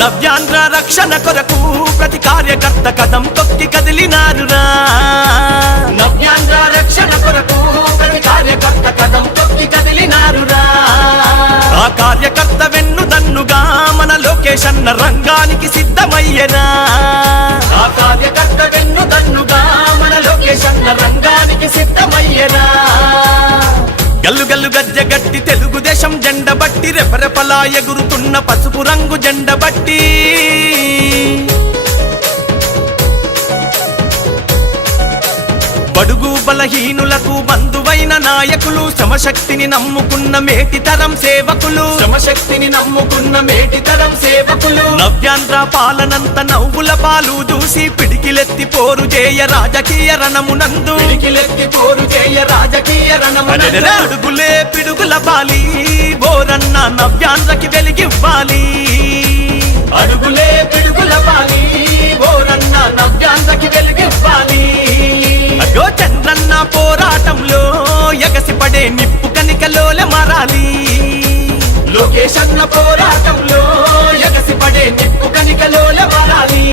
నవ్యాంధ్ర రక్షణ కొరకు ప్రతి కార్యకర్త కదం తొక్కి కదిలినారురా నవ్యాంధ్ర రక్షణ కొరకు ప్రతి కార్యకర్త కదం తొక్కి కదిలినారురా ఆ కార్యకర్త వెన్నుదన్నుగా మన లోకేష్ అన్న రంగానికి సిద్ధమయ్యరా ఆ కార్యకర్త వెన్నుదన్నుగా మన లోకేష్ అన్న రంగానికి సిద్ధమయ్యరా గల్లు గల్లు గజ్జె గట్టి తెలుగుదేశం జెండ బట్టి రెపరెపలా ఎగురుతున్న పసుపు రంగు జెండ బట్టి బడుగు బలహీనులకు బంధువైన నాయకులు శ్రమశక్తిని నమ్ముకున్న మేటితరం సేవకులు శ్రమశక్తిని నమ్ముకున్న మేటితరం సేవకులు నవ్యాంధ్ర పాలనంత నవ్వుల పాలు చూసి పిడికిలెత్తి పోరు చేయ రాజకీయ రణమునందు పిడికిలెత్తి పోరు చేయ రాజకీయ రణమునందు అడుగులే పిడుగుల బాలి బోరన్న నవ్యాంధ్రకి వెలిగివ్వాలి అడుగులే పిడుగుల బాలి బోరన్న నవ్యాంధ్రకి వెలిగివ్వాలి అగో చంద్రన్న పోరాటంలో ఎగసిపడే నిప్పు కనికలోల మారాలి లోకేష్ అన్న పోరాటం